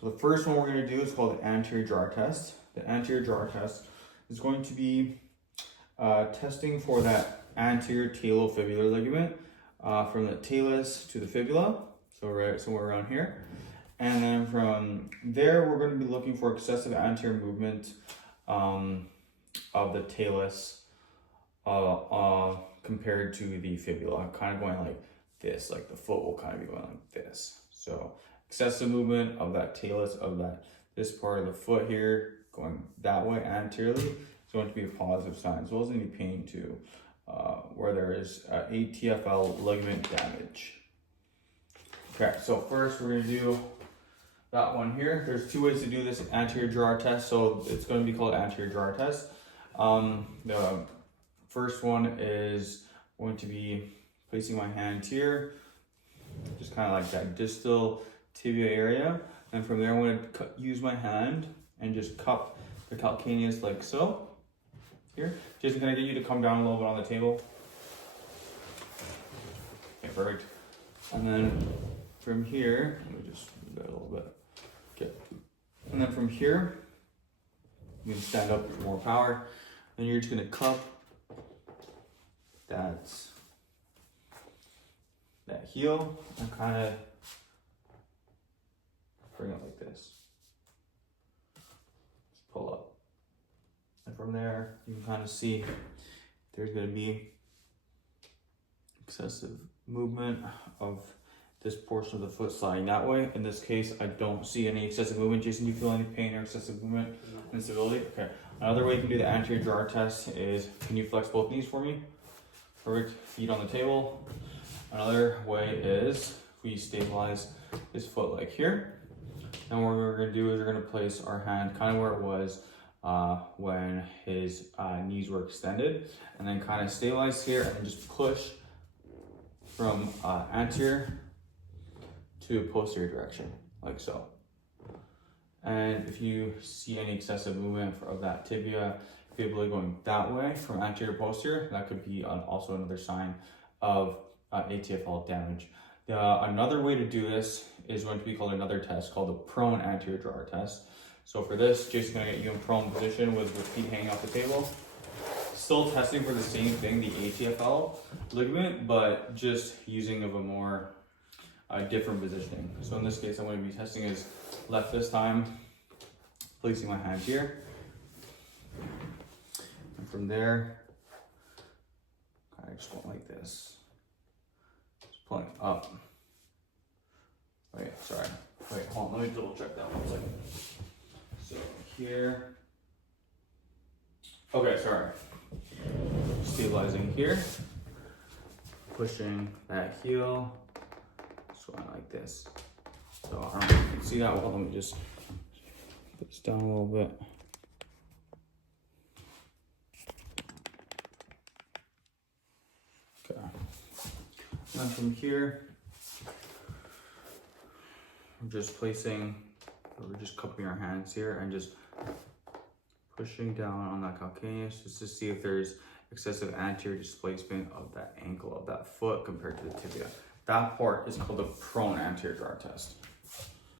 So the first one we're going to do is called the anterior jar test. The anterior jar test is going to be testing for that anterior talofibular ligament from the talus to the fibula, so right somewhere around here. And then from there, we're going to be looking for excessive anterior movement of the talus compared to the fibula, kind of going like this, like the foot will kind of be going like this. So excessive movement of that talus of this part of the foot here going that way anteriorly is going to be a positive sign, as well as any pain too, where there is ATFL ligament damage. Okay, so first we're going to do that one here. There's two ways to do this anterior jar test, so it's going to be called anterior jar test. The first one is going to be placing my hand here, just kind of like that distal tibia area, and from there I'm going to use my hand and just cup the calcaneus like so. Here, Jason, can I get you to come down a little bit on the table? Okay, perfect. And then from here, let me just move that a little bit. Okay, and then from here, you can stand up for more power, and you're just going to cup that heel and kind of bring it like this. Just pull up. And from there, you can kind of see there's going to be excessive movement of this portion of the foot sliding that way. In this case, I don't see any excessive movement. Jason, do you feel any pain or excessive movement? No. Instability? Okay. Another way you can do the anterior jar test is, can you flex both knees for me? Perfect. Feet on the table. Another way is we stabilize his foot like here. And what we're going to do is we're going to place our hand kind of where it was when his knees were extended, and then kind of stabilize here and then just push from anterior to posterior direction, like so. And if you see any excessive movement of that tibia, fibula going that way from anterior to posterior, that could be also another sign of ATFL damage. Another way to do this is going to be called another test called the prone anterior jar test. So for this, Jason's going to get you in prone position with your feet hanging off the table. Still testing for the same thing, the ATFL ligament, but just using of a more different positioning. So in this case, I'm going to be testing his left this time, placing my hand here. And from there, I just going like this. Just pulling up. Wait, sorry. Wait, hold on, let me double check that 1 second. So here. Okay, sorry. Stabilizing here. Pushing that heel. Going like this. So I don't know if you can see that well. Let me just put this down a little bit. Okay. And then from here, we're just cupping our hands here and just pushing down on that calcaneus just to see if there's excessive anterior displacement of that ankle, of that foot compared to the tibia. That part is called the prone anterior jar test.